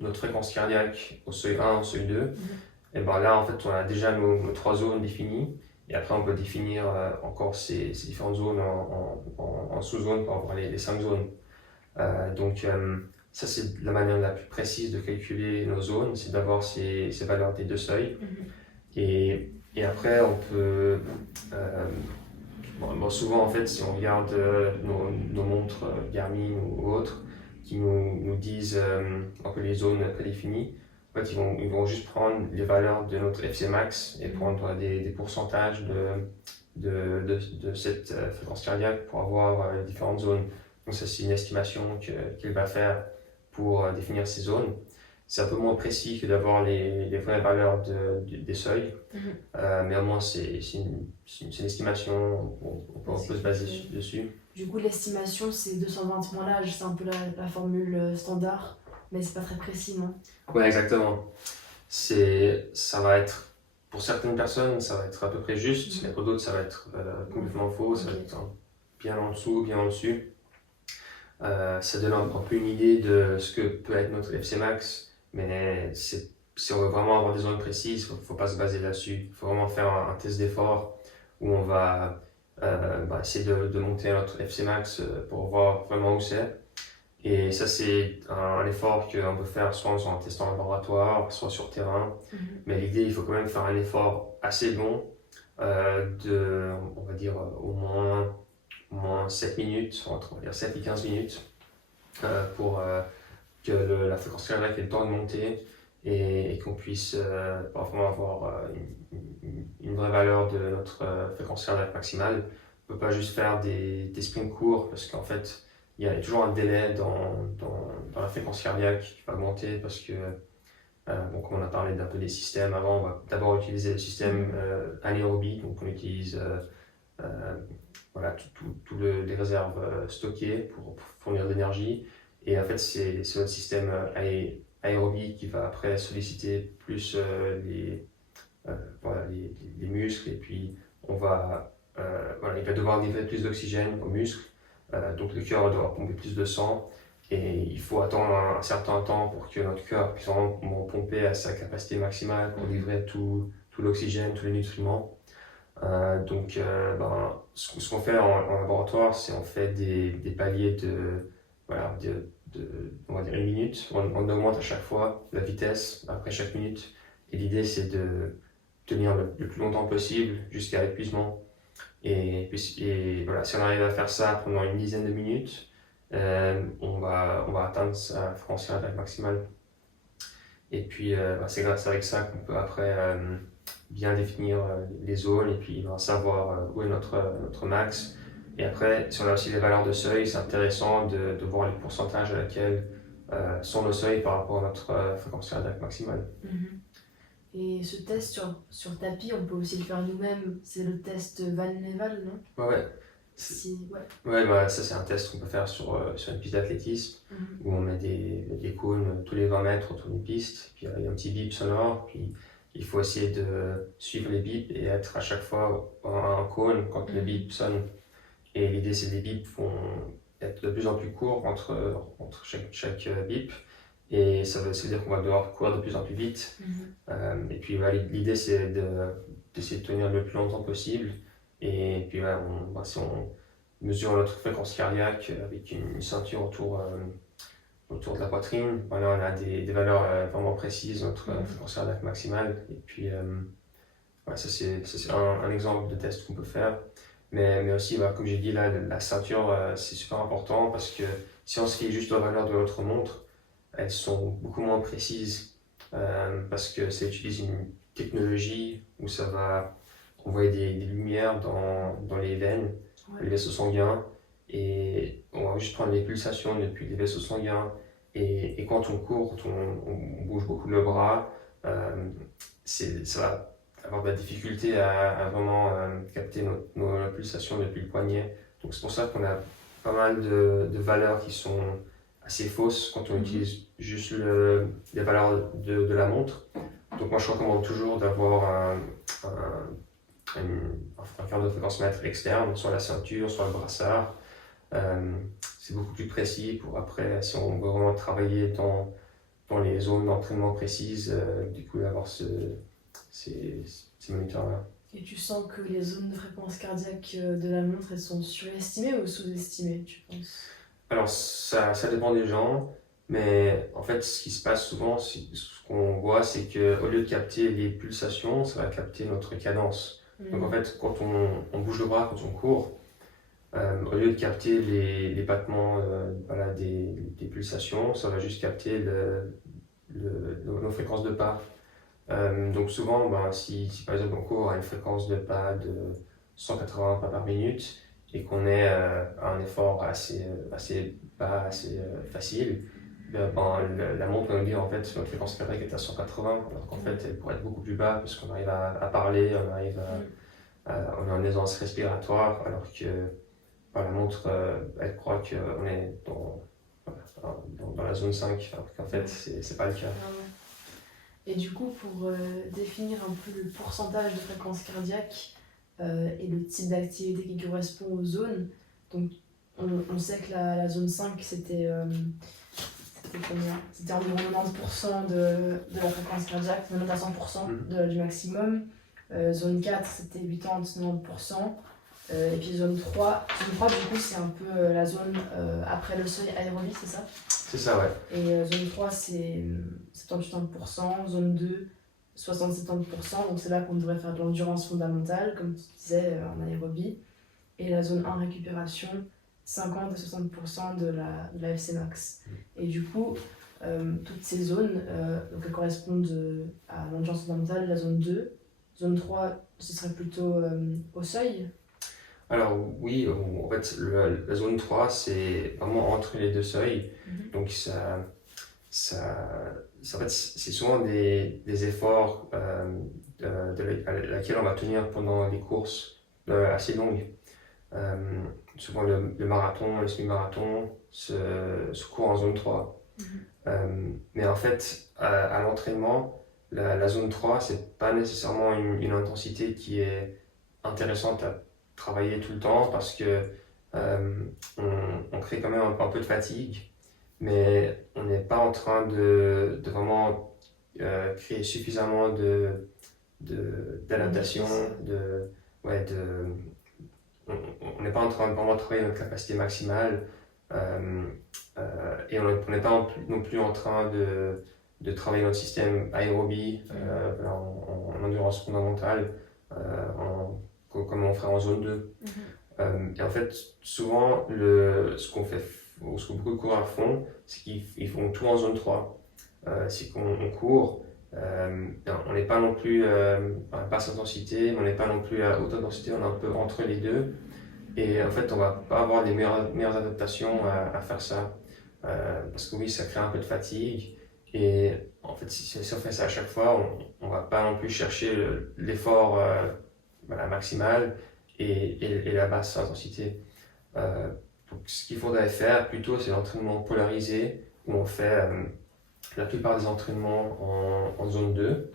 notre fréquence cardiaque au seuil 1, au seuil 2, et là, en fait, on a déjà nos 3 zones définies. Et après, on peut définir encore ces différentes zones en sous-zones pour avoir les 5 zones. Donc, Ça, c'est la manière la plus précise de calculer nos zones, c'est d'avoir ces valeurs des deux seuils. Et après, on peut... souvent, en fait, si on regarde nos montres Garmin ou autres, qui nous disent un peu les zones prédéfinies, en fait, ils vont juste prendre les valeurs de notre FC max et prendre des pourcentages de cette fréquence cardiaque pour avoir les différentes zones. Donc ça, c'est une estimation qu'il va faire pour définir ces zones. C'est un peu moins précis que d'avoir les vraies valeurs des seuils, mais au moins c'est une estimation, on peut se baser dessus. Du coup, l'estimation, c'est 220 moins l'âge, c'est un peu la formule standard, mais c'est pas très précis, non? Ouais, exactement. Ça va être, pour certaines personnes, ça va être à peu près juste, mais pour d'autres, ça va être complètement faux, ça va être bien en dessous, bien en dessus. Ça donne un peu une idée de ce que peut être notre FC max, mais si on veut vraiment avoir des zones précises, il ne faut pas se baser là-dessus. Il faut vraiment faire un test d'effort où on va essayer de monter notre FC max pour voir vraiment où c'est. Et ça, c'est un effort qu'on peut faire soit en testant en laboratoire, soit sur terrain. Mais l'idée, il faut quand même faire un effort assez long, on va dire au moins 7 minutes, entre 7 et 15 minutes, pour que la fréquence cardiaque ait le temps de monter et qu'on puisse vraiment avoir une vraie valeur de notre fréquence cardiaque maximale. On ne peut pas juste faire des sprints courts parce qu'en fait, il y a toujours un délai dans la fréquence cardiaque qui va augmenter parce que, comme on a parlé d'un peu des systèmes avant, on va d'abord utiliser le système anaérobie, donc on utilise toutes les réserves stockées pour fournir de l'énergie. Et en fait, c'est notre système aérobie qui va après solliciter plus les muscles et puis il va devoir livrer plus d'oxygène aux muscles. Donc le cœur doit pomper plus de sang et il faut attendre un certain temps pour que notre cœur puisse vraiment pomper à sa capacité maximale pour livrer tout l'oxygène, tous les nutriments. Ce qu'on fait en laboratoire, c'est on fait des paliers on va dire 1 minute. On augmente à chaque fois la vitesse après chaque minute. Et l'idée, c'est de tenir le plus longtemps possible jusqu'à l'épuisement. Et voilà, si on arrive à faire ça pendant une dizaine de minutes, on va atteindre sa fréquence cardiaque maximale. Et puis, c'est grâce avec ça qu'on peut après bien définir les zones et puis savoir où est notre max. Et après, si on a aussi les valeurs de seuil, c'est intéressant de voir les pourcentages à laquelle sont nos seuils par rapport à notre fréquence cardiaque maximale. Et ce test sur tapis, on peut aussi le faire nous-mêmes. C'est le test Van Leeuwen, non? Ouais. Ça c'est un test qu'on peut faire sur une piste d'athlétisme où on met des cônes tous les 20 mètres autour d'une piste. Puis il y a un petit bip sonore. Puis il faut essayer de suivre les bips et être à chaque fois un cône quand le bip sonne. Et l'idée, c'est que les bips vont être de plus en plus courts entre chaque bip. Et ça veut dire qu'on va devoir courir de plus en plus vite. Et puis l'idée, c'est d'essayer de tenir le plus longtemps possible. Et puis si on mesure notre fréquence cardiaque avec une ceinture autour de la poitrine, on a des valeurs vraiment précises, notre fréquence cardiaque maximale. Et puis ça c'est un exemple de test qu'on peut faire. Mais aussi, comme j'ai dit, là, la ceinture, c'est super important parce que si on se fie juste aux valeurs de notre montre, elles sont beaucoup moins précises parce que ça utilise une technologie où ça va envoyer des lumières dans les veines, les vaisseaux sanguins, et on va juste prendre les pulsations depuis les vaisseaux sanguins. Et quand on court, quand on bouge beaucoup le bras, ça va avoir de la difficulté à vraiment capter nos pulsations depuis le poignet. Donc c'est pour ça qu'on a pas mal de valeurs qui sont assez fausses quand on utilise juste les valeurs de la montre. Donc moi je recommande toujours d'avoir un cœur de fréquence mètre externe, soit la ceinture, soit le brassard. C'est beaucoup plus précis pour après, si on veut vraiment travailler dans les zones d'entraînement précises, du coup d'avoir ces moniteurs-là. Et tu sens que les zones de fréquence cardiaque de la montre, elles sont surestimées ou sous-estimées, tu penses? Alors ça dépend des gens. Mais en fait, ce qui se passe souvent, ce qu'on voit, c'est qu'au lieu de capter les pulsations, ça va capter notre cadence. Donc en fait, quand on bouge le bras, quand on court, au lieu de capter les battements voilà, des pulsations, ça va juste capter nos fréquences de pas. Donc souvent, ben, si par exemple on court à une fréquence de pas de 180 pas par minute et qu'on est à un effort assez bas, assez facile, la montre va nous dire en fait notre fréquence cardiaque est à 180, alors qu'en fait elle pourrait être beaucoup plus bas parce qu'on arrive à parler, on est en aisance respiratoire, alors que la montre elle croit qu'on est dans la zone 5, alors qu'en fait c'est pas le cas. Et du coup, pour définir un peu le pourcentage de fréquence cardiaque et le type d'activité qui correspond aux zones, donc on sait que la zone 5 c'était combien? C'était environ 90% de la fréquence cardiaque, 90 à 100% du maximum. Zone 4 c'était 80-90%. Et puis zone 3 du coup c'est un peu la zone après le seuil aérobie, c'est ça? C'est ça, ouais. Et zone 3 c'est 70-80%, zone 2 60-70%, donc c'est là qu'on devrait faire de l'endurance fondamentale, comme tu disais en aérobie. Et la zone 1 récupération, 50-60% de la FC max. Et du coup, toutes ces zones donc elles correspondent à l'endurance fondamentale, la zone 2. Zone 3, ce serait plutôt au seuil. Alors oui, en fait, la zone 3, c'est vraiment entre les deux seuils. Donc en fait, c'est souvent des efforts à laquelle on va tenir pendant des courses assez longues. Souvent le marathon, le semi-marathon se court en zone 3. Mais en fait, à l'entraînement, la zone 3, c'est pas nécessairement une intensité qui est intéressante à travailler tout le temps parce que on crée quand même un peu de fatigue, mais on n'est pas en train de vraiment créer suffisamment d'adaptation, on n'est pas en train de vraiment travailler notre capacité maximale et on n'est pas non plus en train de travailler notre système aérobie en endurance fondamentale comme on ferait en zone 2. Et en fait, souvent, ce que beaucoup de coureurs font, c'est qu'ils font tout en zone 3. C'est qu'on court, on n'est pas non plus à basse intensité, mais on n'est pas non plus à haute intensité, on est un peu entre les deux. Et en fait, on va pas avoir les meilleures adaptations à faire ça. Parce que oui, ça crée un peu de fatigue. Et en fait, si on fait ça à chaque fois, on va pas non plus chercher l'effort maximal et la basse intensité. Donc, ce qu'il faudrait faire plutôt, c'est l'entraînement polarisé, où on fait la plupart des entraînements en zone 2.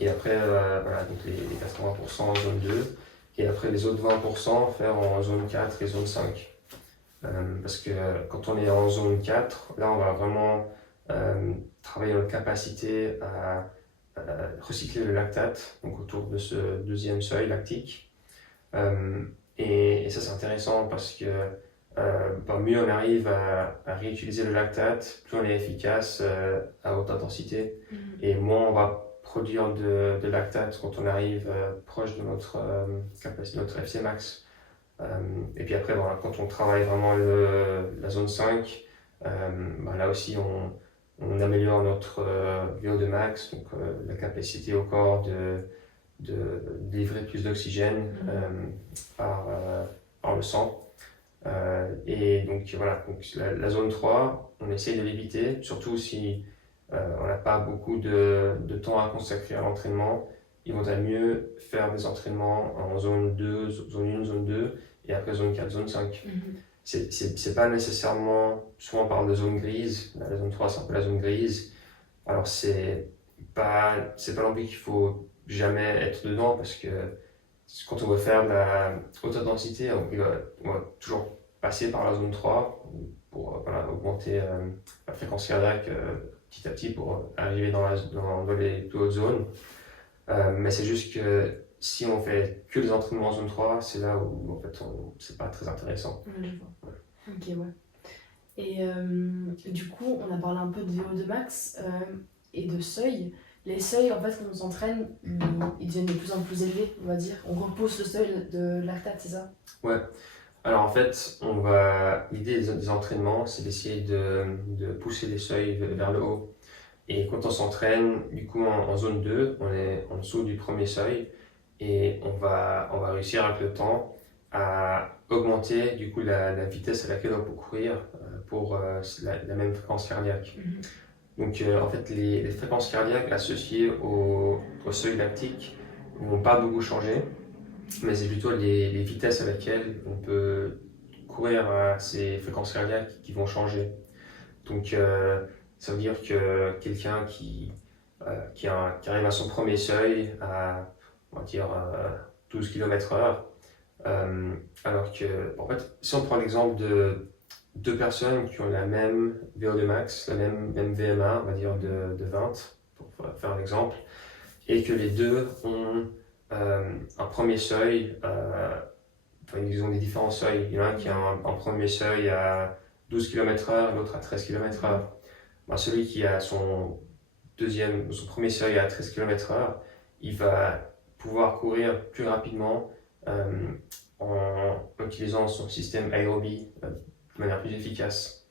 Et après, donc les 80% en zone 2. Et après, les autres 20% faire en zone 4 et zone 5. Parce que quand on est en zone 4, là, on va vraiment travailler notre capacité à recycler le lactate, donc autour de ce deuxième seuil lactique. Et ça, c'est intéressant parce que mieux on arrive à réutiliser le lactate, plus on est efficace à haute intensité. Et moins on va produire de lactate quand on arrive proche de notre capacité, notre FC max. Et puis après, quand on travaille vraiment la zone 5, là aussi on améliore notre VO2 max, donc la capacité au corps de livrer plus d'oxygène par le sang. Et donc voilà, donc la zone 3, on essaye de l'éviter, surtout si on n'a pas beaucoup de temps à consacrer à l'entraînement. Il vaudrait mieux faire des entraînements en zone 2, zone 1, zone 2, et après zone 4, zone 5. C'est pas nécessairement, souvent on parle de zone grise, la zone 3 c'est un peu la zone grise. Alors c'est pas non plus qu'il faut jamais être dedans parce que quand on veut faire de la haute intensité, on va toujours passer par la zone 3 pour augmenter la fréquence cardiaque petit à petit pour arriver dans les plus hautes zones. Mais c'est juste que si on fait que des entraînements en zone 3, c'est là où en fait c'est pas très intéressant. Je vois. Ok, ouais. Et du coup, on a parlé un peu de VO2 max et de seuil. Les seuils, en fait, quand on s'entraîne, ils deviennent de plus en plus élevés, on va dire. On repousse le seuil de lactate, c'est ça? Ouais. Alors en fait, l'idée des entraînements, c'est d'essayer de pousser les seuils vers le haut. Et quand on s'entraîne, du coup en zone 2, on est en dessous du premier seuil et on va réussir avec le temps à augmenter du coup la vitesse à laquelle on peut courir pour la même fréquence cardiaque. Donc en fait, les fréquences cardiaques associées au seuil lactique ne vont pas beaucoup changer, mais c'est plutôt les vitesses à laquelle on peut courir à ces fréquences cardiaques qui vont changer. Donc ça veut dire que quelqu'un qui arrive à son premier seuil à, on va dire, 12 km/h, alors que, en fait, si on prend l'exemple de deux personnes qui ont la même VO2 max, la même VMA, on va dire de 20, pour faire un exemple, et que les deux ont un premier seuil, enfin, ils ont des différents seuils. Il y en a un qui a un premier seuil à 12 km/h, l'autre à 13 km/h. Ben, celui qui a son premier seuil à 13 km/h, il va pouvoir courir plus rapidement en utilisant son système aérobie de manière plus efficace.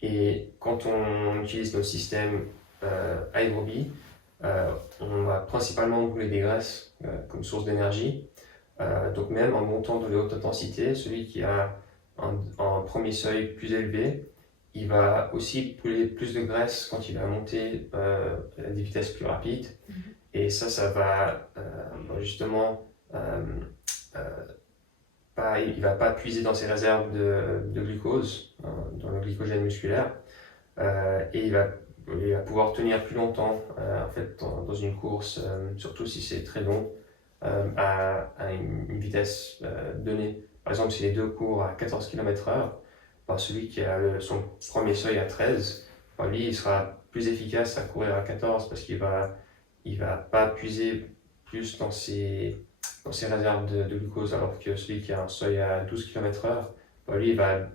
Et quand on utilise notre système aérobie, on va principalement brûler des graisses comme source d'énergie. Donc même en montant de la haute intensité, celui qui a un premier seuil plus élevé, il va aussi brûler plus de graisse quand il va monter à des vitesses plus rapides. Et ça va justement il ne va pas puiser dans ses réserves de glucose, dans le glycogène musculaire, et il va pouvoir tenir plus longtemps en fait, dans une course, surtout si c'est très long, à une vitesse donnée. Par exemple, si les deux courent à 14 km/h, celui qui a son premier seuil à 13, lui, il sera plus efficace à courir à 14 parce qu'il va pas puiser plus dans ses réserves de glucose, alors que celui qui a un seuil à 12 km/h, lui, il va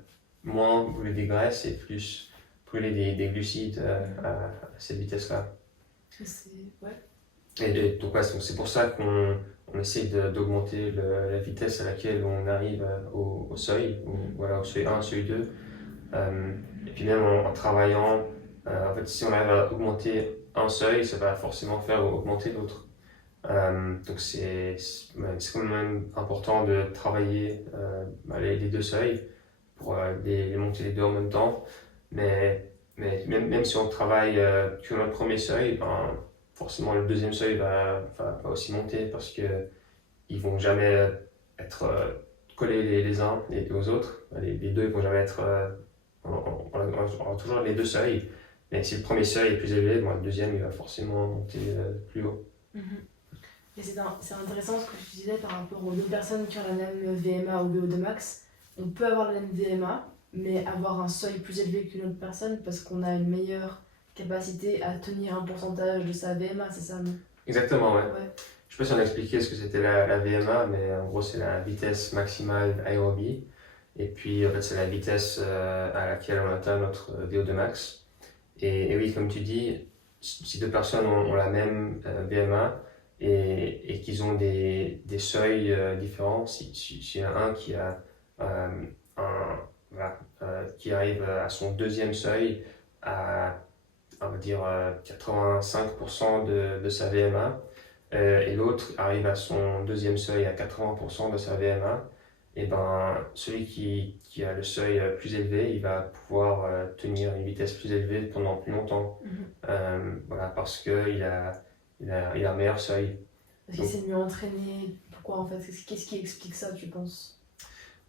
moins brûler des graisses et plus brûler des glucides à cette vitesse-là. Ouais. Et donc, c'est pour ça qu'on essaie d'augmenter la vitesse à laquelle on arrive au seuil, voilà, au seuil 1, au seuil 2. Et puis même en travaillant, en fait, si on arrive à augmenter un seuil, ça va forcément faire augmenter l'autre. Donc c'est quand même important de travailler les deux seuils pour les monter les deux en même temps. Mais même si on travaille que notre premier seuil, forcément le deuxième seuil va aussi monter parce qu'ils ne vont jamais être collés les uns aux autres. Les deux ne vont jamais être... on aura toujours les deux seuils, mais si le premier seuil est plus élevé, le deuxième il va forcément monter plus haut. Et c'est intéressant ce que tu disais par rapport aux deux personnes qui ont la même VMA ou VO2 max. On peut avoir la même VMA, mais avoir un seuil plus élevé qu'une autre personne parce qu'on a une meilleure capacité à tenir un pourcentage de sa VMA, c'est ça, non? Exactement, ouais. Je sais pas si on a expliqué ce que c'était la VMA, mais en gros c'est la vitesse maximale aérobie. Et puis en fait c'est la vitesse à laquelle on atteint notre VO2 max. Et oui, comme tu dis, si deux personnes ont la même VMA et qu'ils ont des seuils différents, s'il y en a un qui a qui arrive à son deuxième seuil à on va dire 85% de sa VMA et l'autre arrive à son deuxième seuil à 80% de sa VMA, et celui qui a le seuil plus élevé, il va pouvoir tenir une vitesse plus élevée pendant plus longtemps. Voilà, parce qu'il a un meilleur seuil. Parce qu'il s'est mieux entraîné. Pourquoi en fait? Qu'est-ce qui explique ça, tu penses?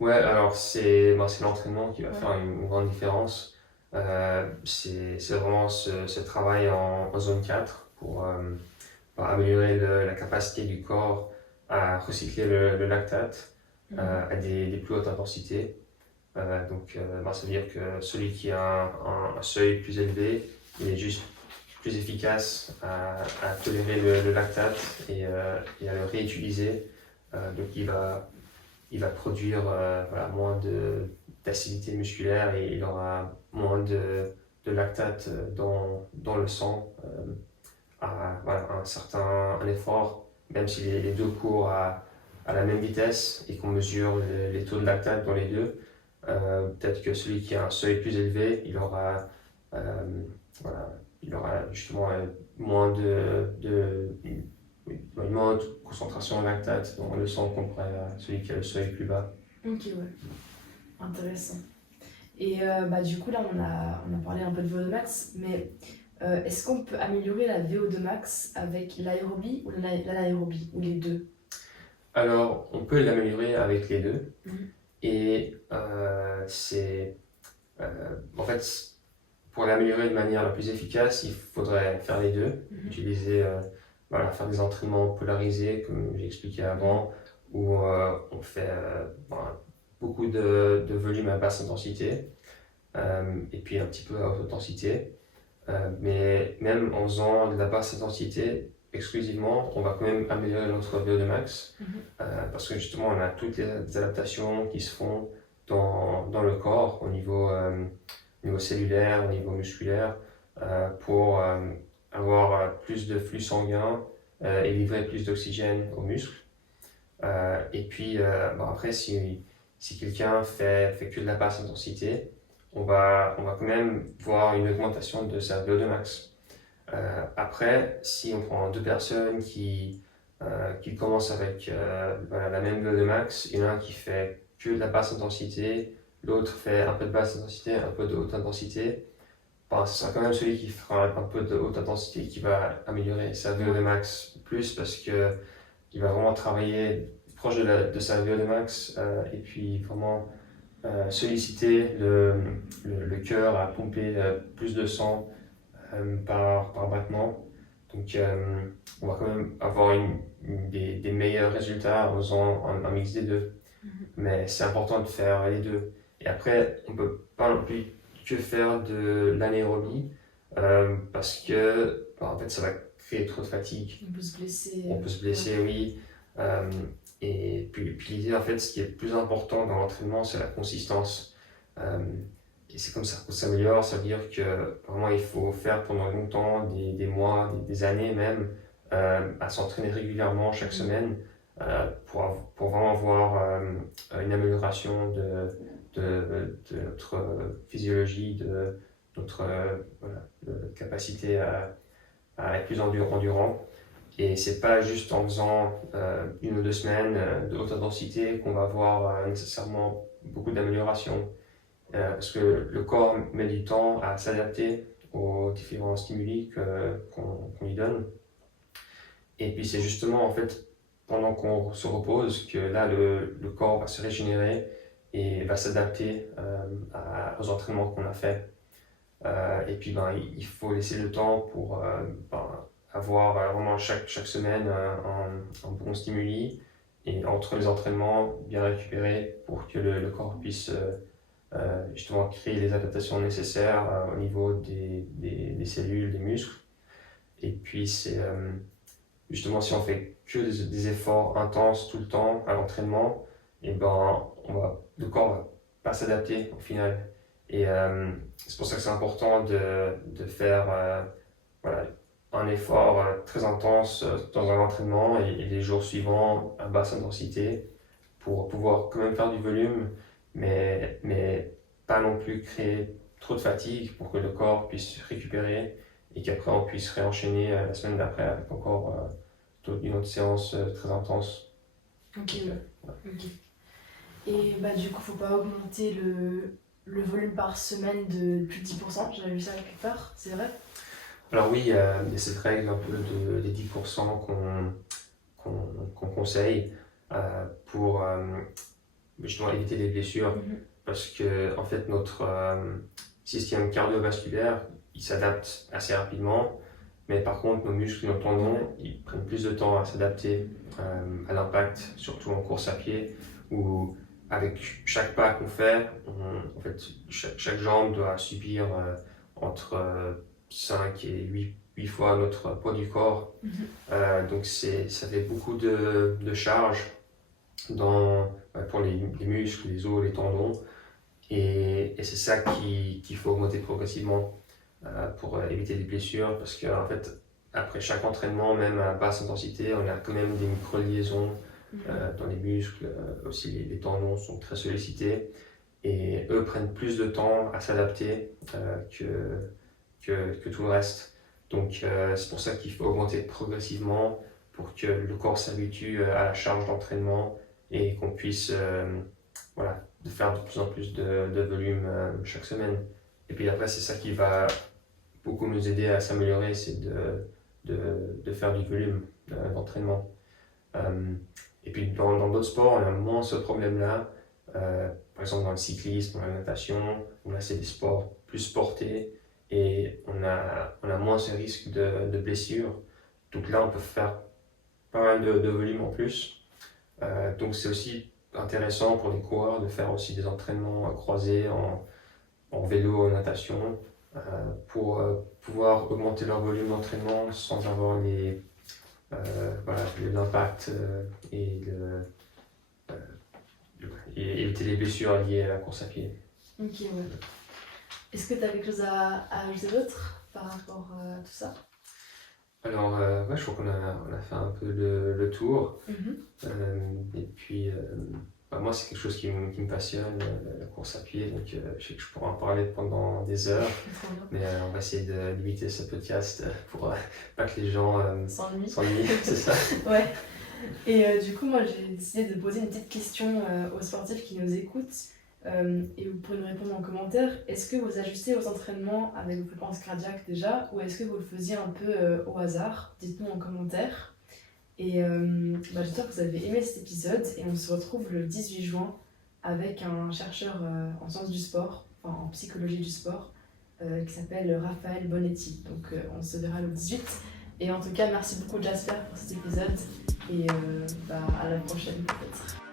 Ouais, alors c'est l'entraînement qui va faire une grande différence. C'est vraiment ce travail en zone 4 pour améliorer la capacité du corps à recycler le lactate à des plus hautes intensités. Donc ça veut dire que celui qui a un seuil plus élevé, il est juste plus efficace à tolérer le lactate et à le réutiliser. Donc il va il va produire moins d'acidité musculaire et il aura moins de lactate dans le sang à un certain effort, même si les deux courent à la même vitesse et qu'on mesure les taux de lactate dans les deux. Peut-être que celui qui a un seuil plus élevé, il aura justement moins moins de concentration de lactate dans le sang comparé à celui qui a le seuil plus bas. Ok, ouais. Intéressant. Et du coup, là, on a parlé un peu de VO2 max, mais est-ce qu'on peut améliorer la VO2 max avec l'aérobie ou l'anaérobie, ou les deux? Alors, on peut l'améliorer avec les deux. Mhm. Et en fait, pour l'améliorer de manière la plus efficace, il faudrait faire les deux. Utiliser, faire des entraînements polarisés, comme j'ai expliqué avant, où on fait beaucoup de volume à basse intensité, et puis un petit peu à haute intensité. Mais même en faisant de la basse intensité exclusivement, on va quand même améliorer notre VO2 max, parce que justement on a toutes les adaptations qui se font dans le corps au niveau cellulaire, au niveau musculaire, pour avoir plus de flux sanguin et livrer plus d'oxygène aux muscles. Et puis après, si quelqu'un fait que de la basse intensité, on va quand même voir une augmentation de sa VO2 max. Après, si on prend deux personnes qui commencent avec la même VO2 max, il y en a un qui fait que de la basse intensité, l'autre fait un peu de basse intensité, un peu de haute intensité, ce sera quand même celui qui fera un peu de haute intensité qui va améliorer sa VO2 max plus, parce que il va vraiment travailler proche de sa VO2 max et puis vraiment solliciter le cœur à pomper plus de sang par battement. Donc on va quand même avoir des meilleurs résultats en faisant un mix des deux. Mais c'est important de faire les deux. Et après, on ne peut pas non plus que faire de l'anaérobie parce que en fait, ça va créer trop de fatigue. On peut se blesser. On peut se blesser, oui. Et puis l'idée, en fait, ce qui est le plus important dans l'entraînement, c'est la consistance. Et c'est comme ça qu'on s'améliore. Ça veut dire que vraiment, il faut faire pendant longtemps, des mois, des années même, à s'entraîner régulièrement chaque semaine pour vraiment avoir une amélioration de notre physiologie, de notre capacité à être plus endurant. Et c'est pas juste en faisant une ou deux semaines de haute intensité qu'on va avoir nécessairement beaucoup d'amélioration. Parce que le corps met du temps à s'adapter aux différents stimuli qu'on lui donne. Et puis c'est justement en fait pendant qu'on se repose que là le corps va se régénérer et va s'adapter aux entraînements qu'on a fait. Et puis il faut laisser le temps pour avoir vraiment chaque semaine un bon stimuli et entre les entraînements bien récupérer pour que le corps puisse justement créer les adaptations nécessaires au niveau des cellules, des muscles. Et puis c'est justement si on fait que des efforts intenses tout le temps à l'entraînement, et le corps va pas s'adapter au final. Et c'est pour ça que c'est important de faire un effort très intense dans un entraînement et les jours suivants à basse intensité pour pouvoir quand même faire du volume, mais pas non plus créer trop de fatigue pour que le corps puisse récupérer et qu'après on puisse réenchaîner la semaine d'après avec encore une autre séance très intense. Ok. Et du coup, faut pas augmenter le volume par semaine de plus de 10%, j'avais vu ça quelque part, c'est vrai? Alors oui, il y a cette règle un peu des 10% qu'on conseille pour justement éviter des blessures, parce que en fait notre système cardiovasculaire il s'adapte assez rapidement, mais par contre nos muscles, nos tendons, ils prennent plus de temps à s'adapter à l'impact, surtout en course à pied, où avec chaque pas qu'on fait, en fait chaque jambe doit subir entre 5 et 8 fois notre poids du corps. Donc ça fait beaucoup de charge dans pour les muscles, les os, les tendons. Et c'est ça qu'il faut augmenter progressivement pour éviter les blessures, parce qu'en fait, après chaque entraînement, même à basse intensité, on a quand même des micro-liaisons dans les muscles. Aussi, les tendons sont très sollicités et eux prennent plus de temps à s'adapter que tout le reste. Donc, c'est pour ça qu'il faut augmenter progressivement pour que le corps s'habitue à la charge d'entraînement et qu'on puisse voilà, de faire de plus en plus de volume chaque semaine. Et puis après, c'est ça qui va beaucoup nous aider à s'améliorer, c'est de faire du volume d'entraînement. Et puis dans d'autres sports, on a moins ce problème-là. Par exemple dans le cyclisme, dans la natation, où là c'est des sports plus portés et on a moins ce risque de blessure. Donc là, on peut faire pas mal de volume en plus. Donc c'est aussi intéressant pour les coureurs de faire aussi des entraînements croisés en vélo, en natation, pour pouvoir augmenter leur volume d'entraînement sans avoir l'impact et éviter les blessures liées à la course à pied. Ok, ouais. Est-ce que tu as quelque chose à ajouter d'autre par rapport à tout ça? Alors, je crois qu'on a fait un peu le tour. Et puis, moi, c'est quelque chose qui me passionne, la course à pied. Donc, je sais que je pourrais en parler pendant des heures. Mais on va essayer de limiter ce podcast pour pas que les gens s'ennuient, c'est ça. Ouais. Et du coup, moi, j'ai décidé de poser une petite question aux sportifs qui nous écoutent. Et vous pourrez nous répondre en commentaire. Est-ce que vous ajustez vos entraînements avec vos fréquences cardiaques déjà, ou est-ce que vous le faisiez un peu au hasard? Dites-nous en commentaire. Et j'espère que vous avez aimé cet épisode et on se retrouve le 18 juin avec un chercheur en sciences du sport, enfin en psychologie du sport, qui s'appelle Raphaël Bonetti. Donc on se verra le 18. Et en tout cas, merci beaucoup Jasper pour cet épisode et à la prochaine peut-être.